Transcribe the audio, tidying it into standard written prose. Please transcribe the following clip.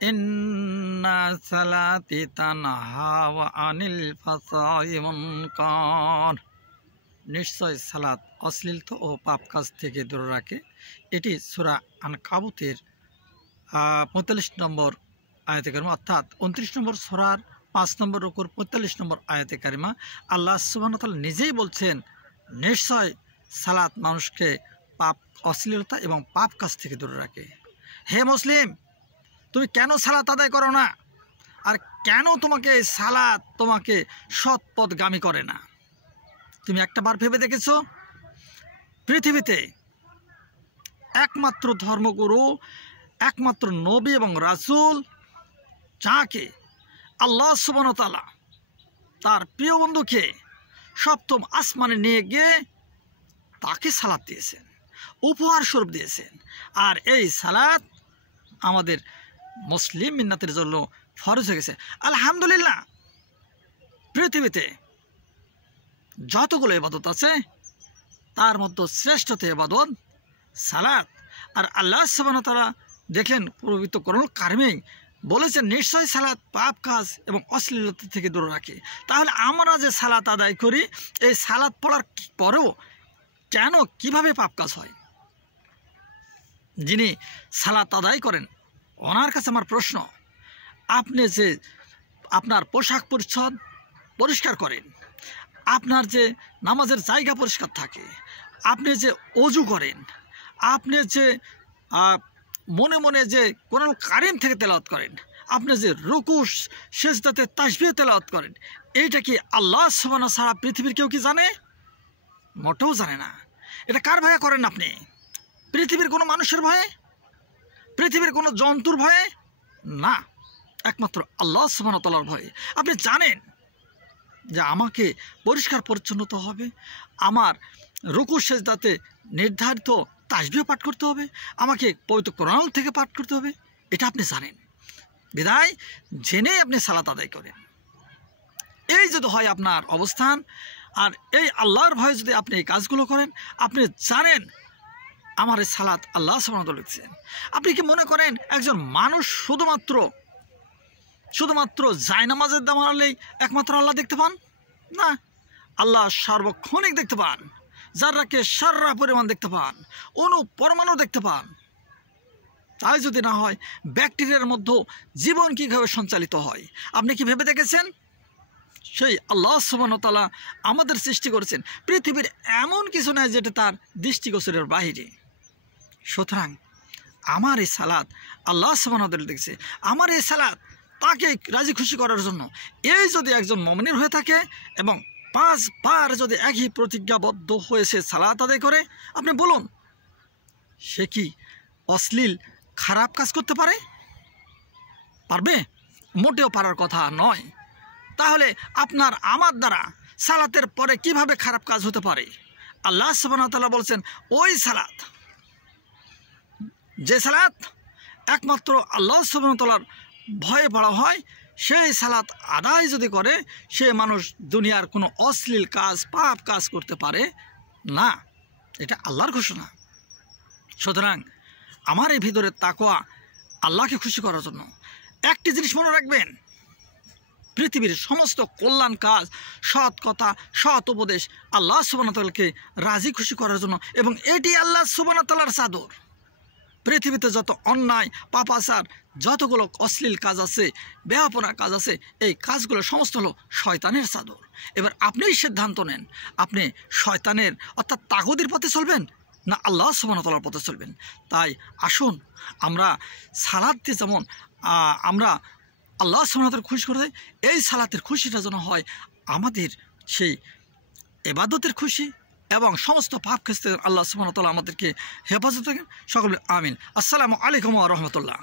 ইন্না সালাতি তানহা আনিল ফাহশাই মুনকার। নিশ্চয় সালাত অশ্লীলতা ও পাপ কাজ থেকে দূরে রাখে। এটি সূরা আনকাবুতের 45 নম্বর আয়াতে কারিমা, অর্থাৎ 29 নম্বর সূরার 5 নম্বর রুকুর 45 নম্বর আয়াতে কারিমা। আল্লাহ সুবহানাহু ওয়া তাআলা নিজেই বলছেন, নিশ্চয় সালাত মানুষকে পাপ, অশ্লীলতা এবং পাপ কাজ থেকে দূরে রাখে। হে মুসলিম, তুমি কেন সালাত আদায় করো না? আর কেন তোমাকে সালাত তোমাকে সৎ পথগামী করে না? তুমি একটাবার ভেবে দেখেছো? পৃথিবীতে একমাত্র ধর্মগুরু, একমাত্র নবী এবং রাসূল, যাকে আল্লাহ সুবহানাহু ওয়া তাআলা তার প্রিয় বন্ধুকে সপ্তম আসমানে নিয়ে গিয়ে তাকে সালাত দিয়েছেন, উপহার স্বরূপ দিয়েছেন। আর এই সালাত আমাদের মুসলিম মিন্নাতের জন্য ফরজ হয়ে গেছে। আলহামদুলিল্লাহ, পৃথিবীতে যতগুলো ইবাদত আছে তার মধ্যে শ্রেষ্ঠত ইবাদত সালাত। আর আল্লাহ সুবহানাহু ওয়া তাআলা দেখলেন পবিত্র কোরআনুল কারিমেই বলেছেন, নিশ্চয়ই সালাত পাপ কাজ এবং অশ্লীলতা থেকে দূরে রাখে। তাহলে আমরা যে সালাত আদায় করি, এই সালাত পড়ার পরেও কেন, কিভাবে পাপ কাজ হয়? যিনি সালাত আদায় করেন ওনার কাছে আমার প্রশ্ন, আপনি যে আপনার পোশাক পরিচ্ছদ পরিষ্কার করেন, আপনার যে নামাজের জায়গা পরিষ্কার থাকে, আপনি যে অজু করেন, আপনি যে মনে মনে যে কোরআনুল কারীম থেকে তেলাওয়াত করেন, আপনি যে রুকু সিজদাতে তাসবিহ তেলাওয়াত করেন, এইটা কি আল্লাহ সুবহানাহু ওয়া তাআলা পৃথিবীর কেউ কি জানে? মোটেও জানে না। এটা কার ভয়ে করেন আপনি? পৃথিবীর কোনো মানুষের ভয়ে? পৃথিবীর কোনো জন্তুর ভয়ে? না, একমাত্র আল্লাহ সুবহানাহু ওয়া তাআলার ভয়ে। আপনি জানেন যে আমাকে পরিষ্কার পরিচ্ছন্নতা হবে, আমার রুকু সিজদাতে নির্ধারিত তাসবিহ পাঠ করতে হবে, আমাকে পবিত্র কোরআন থেকে পাঠ করতে হবে, এটা আপনি জানেন। বিদায় জেনে আপনি সালাত আদায় করেন। এই যদি হয় আপনার অবস্থান, আর এই আল্লাহর ভয়ে যদি আপনি এই কাজগুলো করেন, আপনি জানেন আমার এই সালাত আল্লাহ সুবহানাহু ওয়া তাআলা লিখছেন। আপনি কি মনে করেন একজন মানুষ শুধুমাত্র জায়নামাজের দাঁড়ালেই একমাত্র আল্লাহ দেখতে পান? না, আল্লাহ সার্বক্ষণিক দেখতে পান, যাররাকে সাররা পরিমাণ দেখতে পান, অণু পরমাণু দেখতে পান। তাই যদি না হয়, ব্যাকটেরিয়ার মধ্যে জীবন কীভাবে সঞ্চালিত হয় আপনি কি ভেবে দেখেছেন? সেই আল্লাহ সুবহানাহু ওয়া তাআলা আমাদের সৃষ্টি করেছেন, পৃথিবীর এমন কিছু নাই যেটা তার দৃষ্টিগোচরের বাইরে। সুতরাং আমার এই সালাত আল্লাহ সুবহানাহু ওয়া তাআলা দেখছে, আমার এই সালাত তাকে রাজি খুশি করার জন্য। এই যদি একজন মুমিন হয়ে থাকে এবং 5 বার যদি একই প্রতিজ্ঞাবদ্ধ হয়েছে সালাত আদায় করে, আপনি বলুন সে কি অশ্লীল খারাপ কাজ করতে পারে? পারবে? মোটেও পারার কথা নয়। তাহলে আপনার আমার দ্বারা সালাতের পরে কিভাবে খারাপ কাজ হতে পারে? আল্লাহ সুবহানাহু ওয়া তাআলা বলছেন, ওই সালাত, যে সালাত একমাত্র আল্লাহ সুবহানাহু ওয়া তাআলার ভয়ে পড়া হয়, সেই সালাত আদায় যদি করে সে মানুষ দুনিয়ার কোনো অশ্লীল কাজ, পাপ কাজ করতে পারে না। এটা আল্লাহর ঘোষণা। সুতরাং আমার এই ভিতরে তাকওয়া, আল্লাহকে খুশি করার জন্য একটি জিনিস মনে রাখবেন, পৃথিবীর সমস্ত কল্যাণ কাজ, সৎ কথা, সৎ উপদেশ আল্লাহ সুবহানাহু ওয়া তাআলাকে রাজি খুশি করার জন্য, এবং এটি আল্লাহ সুবহানাহু ওয়া তাআলার চাদর। পৃথিবীতে যত অন্যায়, পাপাচার, যতগুলো অশ্লীল কাজ আছে, বেহাপনা কাজ আছে, এই কাজগুলো সমস্ত হলো শয়তানের চাদর। এবার আপনিই সিদ্ধান্ত নেন, আপনি শয়তানের অর্থাৎ তাগুতের পথে চলবেন না আল্লাহ সুবহানাহু ওয়া তাআলার পথে চলবেন। তাই আসুন আমরা সালাত দিয়ে যেমন আমরা আল্লাহ সুবহানাহু ওয়া তাআলা খুশি করে দেয়, এই সালাতের খুশিটা যেন হয় আমাদের সেই ইবাদতের খুশি, এবং সমস্ত পাপ থেকে আল্লাহ সুবহানাহু ওয়া তাআলা আমাদেরকে হেফাজত করেন। সকলে আমিন। আসসালামু আলাইকুম ওয়া রাহমাতুল্লাহ।